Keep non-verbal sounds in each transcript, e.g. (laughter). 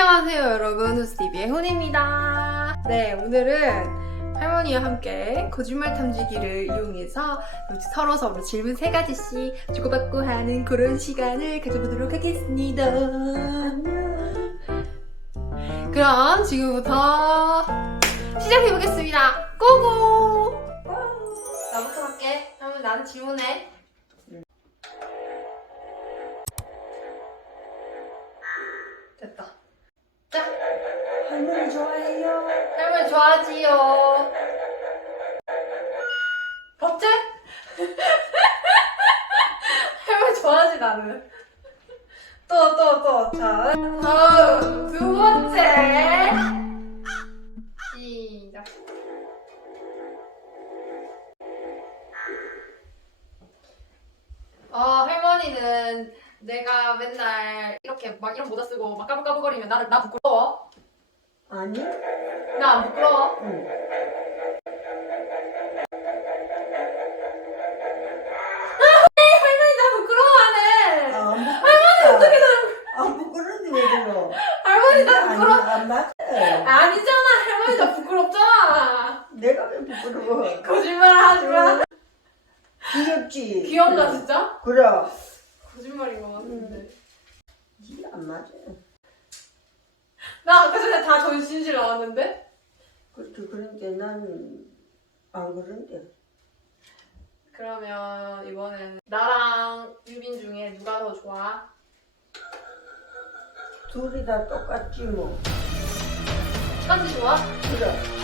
안녕하세요 여러분. 후스TV의 훈입니다. 네 오늘은 할머니와 함께 거짓말 탐지기를 이용해서 서로 서로 질문 세 가지씩 주고받고 하는 그런 시간을 가져보도록 하겠습니다. 그럼 지금부터 시작해보겠습니다. 고고! 나부터 할게. 할머니 나는 질문해. 됐다. 자 할머니 좋아해요. 할머니 좋아하지요. 봤지? 할머니 (laughs) 좋아하지 나는. 또 또 또. 자 다음 두 번째. 시작. 어 할머니는 내가 맨날 이렇게 막 이런 모자 쓰고 막 까불까불거리면 나를 나 부끄러워? 아니? 나 안 부끄러워? 응. 할머니 나 부끄러워하네. 아, 안 부끄럽다. 안 부끄러운데 왜 그러? 할머니 나 부끄러. 안 맞아. 아니잖아. 할머니 나 부끄럽잖아. 내가 왜 부끄러워? 거짓말 하지 마. 귀엽지? 귀엽다 진짜? 그래. 거짓말인 것 같은데. 니안 맞아. 나 아까 전에 다 전신실 나왔는데? 그렇게 그런데 난 안 그런데. 그러면 이번엔 나랑 유빈 중에 누가 더 좋아? 둘이 다 똑같지 뭐. 똑같이 좋아? 그래.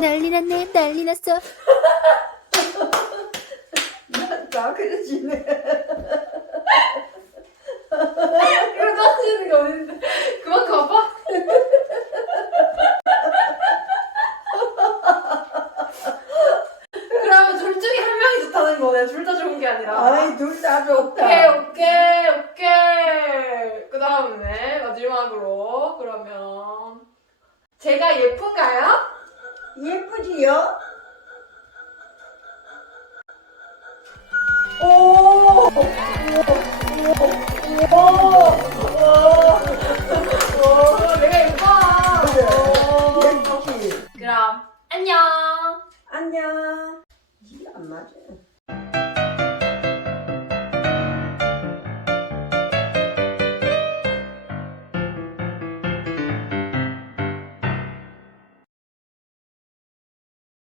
난리 났네 난리 났어 (laughs) 다 그러지네. 이거 떨어지는 게 어딘데? 그만큼 아파? 그러면 둘 중에 한 명이 좋다는 거네. 둘 다 좋은 게 아니라. 아이, 둘 다 좋다. 오케이 오케이 오케이 그 다음에 마지막으로 그러면 제가 예쁜가요? 예쁘지요? 내가 예뻐? 그럼 안녕 안녕. 니안 맞아.